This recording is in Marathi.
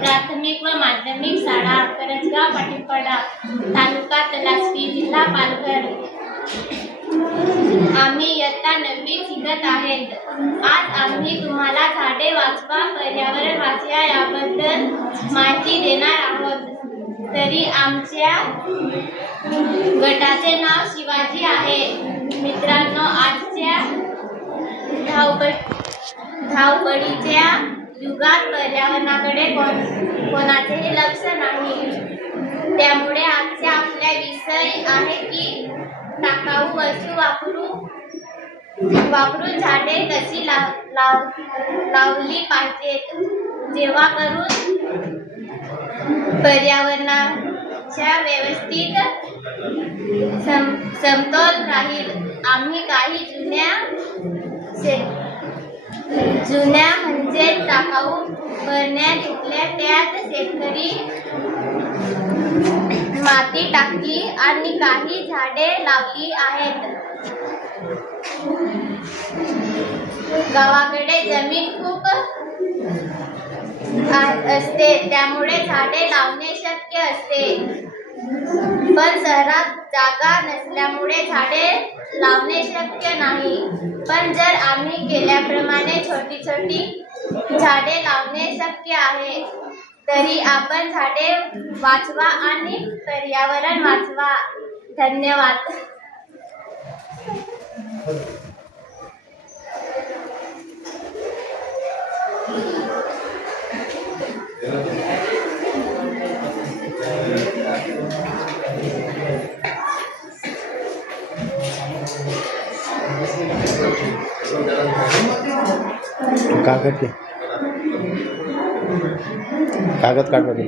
प्राथमिक व माध्यमिक शाळा करंजगाव पाटीलपाडा तालुका तलासरी जिल्हा पालघर। आम्ही इयत्ता 9वी शिकत आहेत। आज आम्ही तुम्हाला झाडे वाचवा पर्यावरण वाचवा याबद्दल माहिती देणार आहोत। तरी आमच्या गटाचे नाव शिवाजी आहे। मित्रांनो, आजच्या धावपळीच्या युगात पर्यावरणाकडे कोणाचेही लक्ष नाही। त्यामुळे आजचा आपला विषय आहे की टाकाऊ वस्तू वापरून झाडे कशी लावली पाहिजेत, जेव्हा करून पर्यावरणाच्या व्यवस्थित समतोल राहील। आम्ही काही जुन्या म्हणजे टाकाऊ बरण्या घेतल्या, त्यात शेतकरी माती टाकली आणि काही झाडे लावली आहेत। गावाकडे जमीन खूप असते, त्यामुळे झाडे लावणे शक्य असते, पण शहरात जागा नसल्यामुळे झाडे लावणे शक्य नाही। पण जर आम्ही केल्याप्रमाणे छोटी छोटी झाडे लावणे शक्य आहे, तरी आपण झाडे वाचवा आणि पर्यावरण वाचवा। धन्यवाद। कागद काढ बघ।